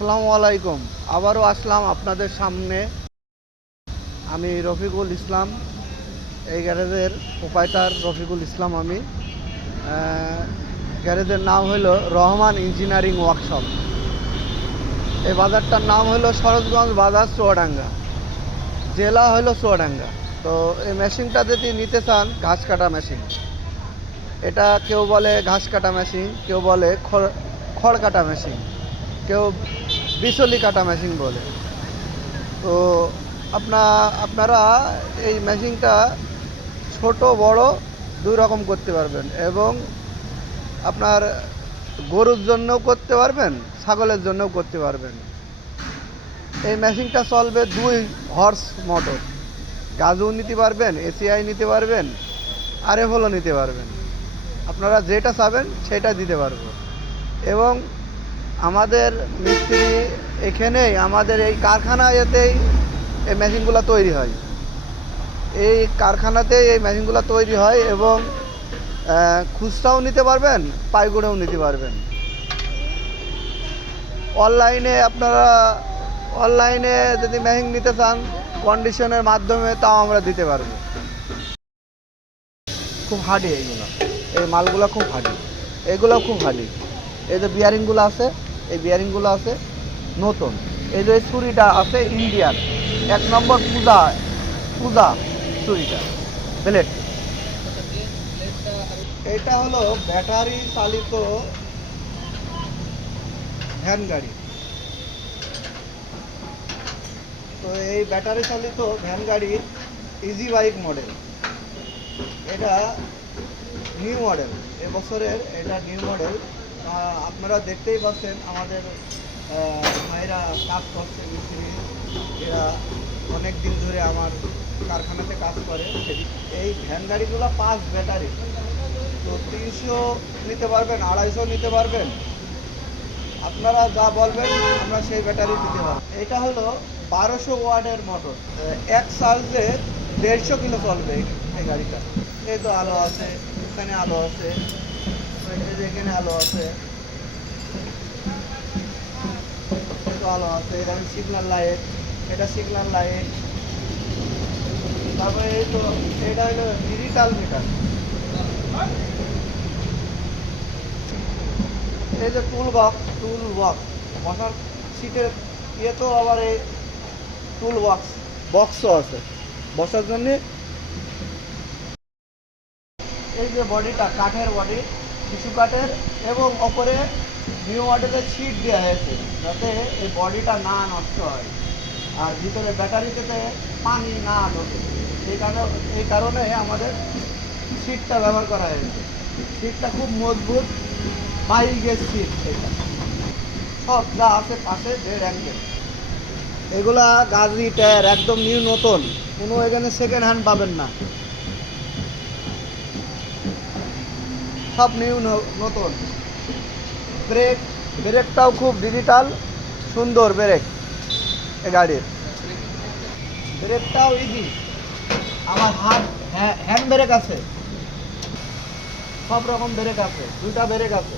আসসালামু আলাইকুম। আবারও আসলাম আপনাদের সামনে। আমি রফিকুল ইসলাম, এই গ্যারেজের প্রোপাইটার রফিকুল ইসলাম আমি। গ্যারেজের নাম হলো রহমান ইঞ্জিনিয়ারিং ওয়ার্কশপ। এই বাজারটার নাম হলো শরৎগঞ্জ বাজার চুয়াডাঙ্গা। জেলা হলো চুয়াডাঙ্গা। তো এই মেশিনটা যদি নিতে চান, ঘাস কাটা মেশিন। এটা কেউ বলে ঘাস কাটা মেশিন, কেউ বলে খড় খড় কাটা মেশিন। কেউ বিচলি কাটা মেশিন বলে। তো আপনা, আপনারা এই মেশিনটা ছোট, বড় দুই রকম করতে পারবেন এবং আপনার গরুর জন্যও করতে পারবেন, ছাগলের জন্যও করতে পারবেন। এই মেশিনটা চলবে দুই হর্স মোটর গাজু নিতে পারবেন এসিআই নিতে পারবেন, আর এফলও নিতে পারবেন। আপনারা যেটা চাবেন সেটা দিতে পারব এবং আমাদের মিস্ত্রি এখানেই, আমাদের এই কারখানা এতেই এই মেশিনগুলো তৈরি হয়। এই কারখানাতেই এই মেশিনগুলো তৈরি হয় এবং খুচরাও নিতে পারবেন, পাইগুড়েও নিতে পারবেন। অনলাইনে আপনারা, অনলাইনে যদি মেশিন নিতে চান, কন্ডিশনের মাধ্যমে তাও আমরা দিতে পারব। খুব হার্ডি এইগুলো। এই মালগুলো খুব হার্ডি। এগুলো খুব হার্ডি। এই যে বিয়ারিংগুলো আছে এই বিয়ারিংগুলো আছে, নতুন। এই যে ছুরিটা আছে ইন্ডিয়ান এক নম্বর পূজা পূজা ছুরিটা, ব্লেড। এটা হলো ব্যাটারি চালিত ভ্যান গাড়ি। তো এই ব্যাটারি চালিত ভ্যান গাড়ির ইজি বাইক মডেল এটা নিউ মডেল এবছরের এটা নিউ মডেল আপনারা দেখতেই পাচ্ছেন আমাদের ভাইরা কাজ করছে মিস্ত্রি। এরা অনেক দিন ধরে আমার কারখানাতে কাজ করে। এই ভ্যান গাড়িগুলো পাঁচ ব্যাটারি। তো তিনশো নিতে পারবেন, আড়াইশো নিতে পারবেন। আপনারা যা বলবেন, আমরা সেই ব্যাটারি দিতে পারব। এটা হলো বারোশো ওয়ার্ডের মোটর। এক চার্জে দেড়শো কিলো চলবে এই- গাড়িটা। এই তো আলো আছে, এখানে আলো আছে। এখানে আলো আছে। আলো আছে এখানে সিগন্যাল লাইট, এটা সিগন্যাল লাইট। তারপরে এই তো, এটা হলো ডিজিটাল মিটার। এই যে টুল বক্স টুল বক্স বসার সিটের ইয়ে তো আবার এই টুল বক্স বক্সও আছে। বসার জন্য এই যে বডিটা কাঠের বডি টিস্যু কাঠের এবং ওপরে নিউ মডেলের সিট দেওয়া হয়েছে, যাতে এই বডিটা না নষ্ট হয়। আর ভিতরে ব্যাটারিতে পানি না ঢোকে। এই কারণে এই কারণে আমাদের সিটটা ব্যবহার করা হয়েছে। সিটটা খুব মজবুত পাই গেজ সিট এটা। সব যা আছে পাশে দেড় অ্যাঙ্গেল এগুলা গাড়ি টায়ার একদম নিউ নতুন। কোনো এখানে সেকেন্ড হ্যান্ড পাবেন না। সব নিউ নতুন। ব্রেক ব্রেকটাও খুব ডিজিটাল সুন্দর ব্রেক এ গাড়ির। ব্রেকটাও ইজি আমার হাত হ্যান্ড ব্রেক আছে। সব রকম ব্রেক আছে, দুইটা ব্রেক আছে।